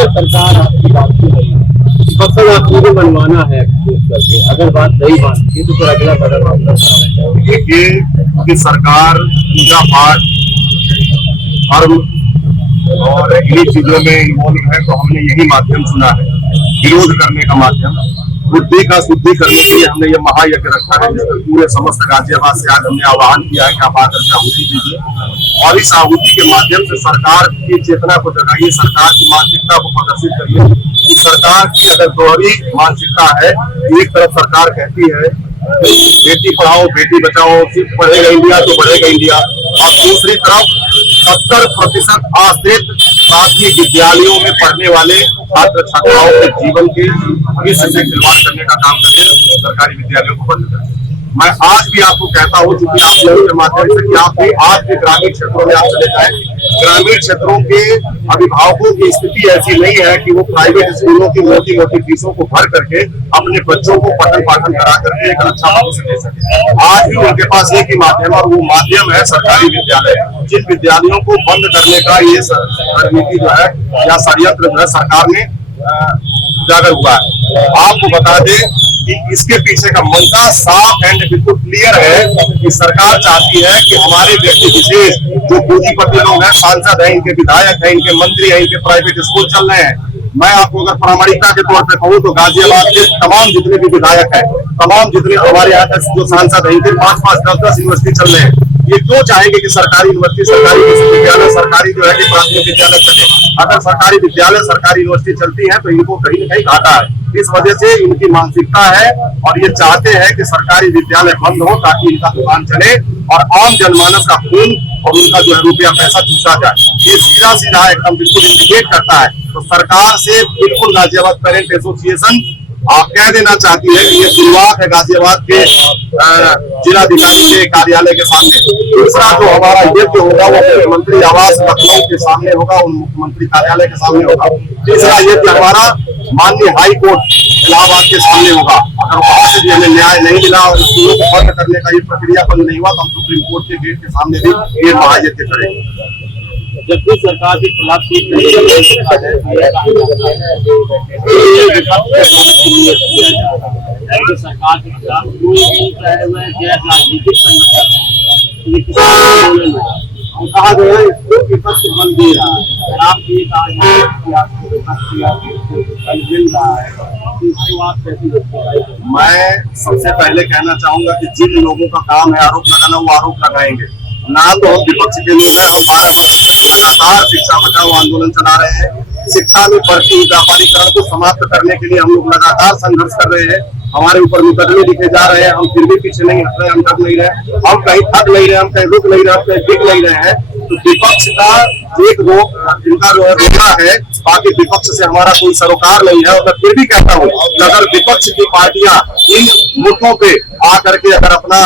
अगर सरकार आपकी बात सुन रही है, फसल आपको भी बनवाना है करके, अगर बात नहीं मानती तो फिर अगला कदम आप करना है। देखिए कि सरकार पूजा पाठ धर्म और इन्हीं चीजों में इन्वॉल्व है, तो हमने यही माध्यम चुना है, विरोध करने का माध्यम। बुद्धि का शुद्धि करने के लिए हमने ये महायज्ञ रखा है, जिसमें पूरे समस्त गाजियाबाद से आज हमने आह्वान किया है कि आप आकर के आहुति दीजिए और इस आहुति के माध्यम से सरकार की चेतना को जगाइए, सरकार की मानसिकता को प्रदर्शित करिए कि सरकार की अगर दोहरी मानसिकता है। एक तरफ सरकार कहती है बेटी पढ़ाओ बेटी बचाओ, सिर्फ पढ़ेगा इंडिया तो बढ़ेगा इंडिया, और दूसरी तरफ 70% आश्रित प्राथमिक विद्यालयों में पढ़ने वाले छात्र छात्राओं के जीवन के भविष्य से खिलवाड़ करने का काम करके सरकारी विद्यालयों को बंद करें। मैं आज भी आपको कहता हूं, क्योंकि आप लोगों के माध्यम से कि आप भी आज के ग्रामीण क्षेत्रों में आप चले जाए, ग्रामीण क्षेत्रों के अभिभावकों की स्थिति ऐसी नहीं है कि वो प्राइवेट स्कूलों की मोटी मोटी फीसों को भर करके अपने बच्चों को पठन पाठन करा करके एक अच्छा भविष्य दे सके। आज भी उनके पास एक ही माध्यम और वो माध्यम है सरकारी विद्यालय। जिन विद्यालयों को बंद करने का ये रणनीति जो है या षड्यंत्र जो है सरकार ने उजागर हुआ है। आपको बता दें कि इसके पीछे का मंशा साफ एंड बिल्कुल क्लियर है कि सरकार चाहती है कि हमारे व्यक्ति विशेष जो पूंजीपति लोग हैं, सांसद हैं, इनके विधायक हैं, इनके मंत्री हैं, इनके प्राइवेट स्कूल चल रहे हैं। मैं आपको अगर प्रामाणिकता के तौर पर कहूँ तो गाजियाबाद के तमाम जितने भी विधायक हैं, तमाम जितने हमारे यहाँ के जो सांसद हैं, इनके 5-5, 10-10 यूनिवर्सिटी चल रहे हैं। ये क्यों चाहेंगे कि सरकारी यूनिवर्सिटी, सरकारी विश्वविद्यालय, सरकारी जो है कि प्राथमिक विद्यालय चले? अगर सरकारी विद्यालय, सरकारी यूनिवर्सिटी चलती है तो इनको कहीं न कहीं घाटा है। इस वजह से इनकी मानसिकता है और ये चाहते हैं कि सरकारी विद्यालय बंद हो ताकि इनका दुकान चले और आम जनमानस का खून और उनका जो है रुपया पैसा चूसा जाए। ये सीधा सीधा एकदम बिल्कुल इंडिकेट करता है। तो सरकार से बिल्कुल गाजियाबाद पेरेंट एसोसिएशन आप कह देना चाहती है कि ये शुरुआत है गाजियाबाद के जिलाधिकारी के कार्यालय के सामने। दूसरा जो हमारा यज्ञ होगा वो मुख्यमंत्री आवास लखनऊ के सामने होगा, उन मुख्यमंत्री कार्यालय के सामने होगा। तीसरा यज्ञ हमारा माननीय हाई कोर्ट इलाहाबाद के सामने होगा। अगर वहां से भी हमें न्याय नहीं मिला और स्कूलों को बंद करने का ये प्रक्रिया बंद नहीं हुआ तो हम सुप्रीम कोर्ट के गेट के सामने भी ये महायज्ञ करेंगे। जब भी सरकार के खिलाफ सरकार के खिलाफ कोई भी चाहे वह गैर राजनीतिक संगठन कहा गया है इसको विपक्ष बल दे रहा है। आप ये कहा मिल रहा है, इसको आप कैसे? मैं सबसे पहले कहना चाहूंगा कि जिन लोगों का काम है आरोप लगाना वो आरोप लगाएंगे। ना तो हम विपक्ष के लोग हैं, हम 12 वर्ष से लगातार शिक्षा बचाओ आंदोलन चला रहे हैं। शिक्षा में बढ़ती व्यापारीकरण को समाप्त करने के लिए हम लोग लगातार संघर्ष कर रहे हैं। हमारे ऊपर मुकदमे लिखे जा रहे हैं, हम फिर भी पीछे नहीं हट रहे, हम डर नहीं रहे, हम कहीं थक नहीं रहे, हम कहीं रुक नहीं रहे, हम कहीं टिक नहीं रहे हैं। तो विपक्ष का एक रोक जिनका रोका है, बाकी विपक्ष से हमारा कोई सरोकार नहीं है। और मैं फिर भी कहता हूँ अगर विपक्ष की पार्टियां इन मुद्दों पे आकर के अगर अपना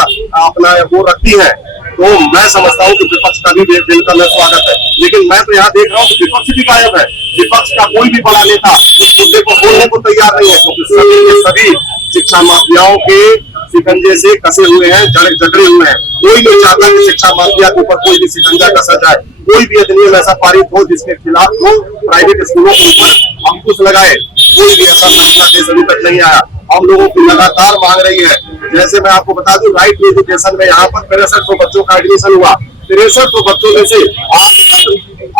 वो रखती है तो मैं समझता हूँ कि विपक्ष का भी दिल का स्वागत है। लेकिन मैं तो यहाँ देख रहा हूँ कि विपक्ष भी गायब है। विपक्ष का कोई भी बड़ा नेता इस मुद्दे को बोलने को तैयार नहीं है, क्योंकि सभी शिक्षा माफियाओं के शिकंजे से कसे हुए हैं, जकड़े हुए हैं। कोई नहीं चाहता कि शिक्षा माफिया के ऊपर कोई भी शिकंजा कसा जाए, कोई भी अधिनियम ऐसा पारित हो जिसके खिलाफ वो प्राइवेट स्कूलों के ऊपर अंकुश लगाए। कोई भी ऐसा फैसला देश अभी तक नहीं आया। हम लोगों की लगातार मांग रही है। जैसे मैं आपको बता दूं, राइट टू एजुकेशन में यहाँ पर 6300 बच्चों का एडमिशन हुआ। 6300 बच्चों में से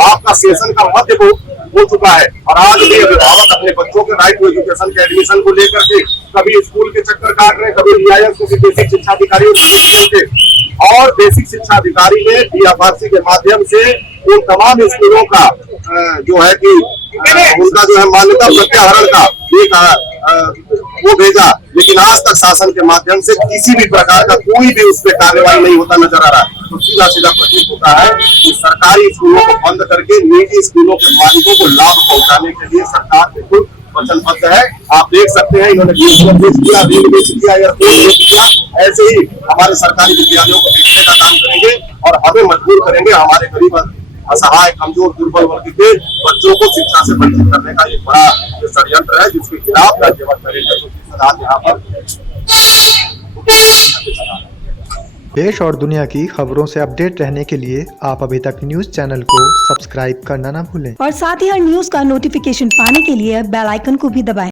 आपका सेशन का मध्य हो चुका है और आज भी अभिभावक अपने बच्चों के राइट टू एजुकेशन के एडमिशन को लेकर के कभी स्कूल के चक्कर काट रहे हैं, कभी DIS को बेसिक शिक्षा अधिकारी और बेसिक शिक्षा अधिकारी ने DFRC के माध्यम से उन तमाम स्कूलों का जो है कि उनका जो है मान्यता प्रत्याहरण का एक वो भेजा, लेकिन आज तक शासन के माध्यम से किसी भी प्रकार का कोई भी उस पर कार्रवाई नहीं होता नजर आ रहा है। तो सीधा सीधा प्रतीत होता है कि सरकारी स्कूलों को बंद करके निजी स्कूलों के मालिकों को लाभ पहुंचाने के लिए सरकार बिल्कुल वचनबद्ध है। आप देख सकते हैं इन्होंने बेच किया, ऐसे ही हमारे सरकारी विद्यालयों को बेचने का काम करेंगे और हमें मजबूर करेंगे हमारे गरीब असहाय कमजोर दुर्बल वर्ग के बच्चों को शिक्षा से वंचित करने का एक बड़ा षड्यंत्र है, जिसके खिलाफ राज्यवाद पेरेंट एसोसिएशन आज यहाँ पर देश और दुनिया की खबरों से अपडेट रहने के लिए आप अभी तक न्यूज चैनल को सब्सक्राइब करना ना भूलें और साथ ही हर न्यूज का नोटिफिकेशन पाने के लिए बेल आइकन को भी दबाएं।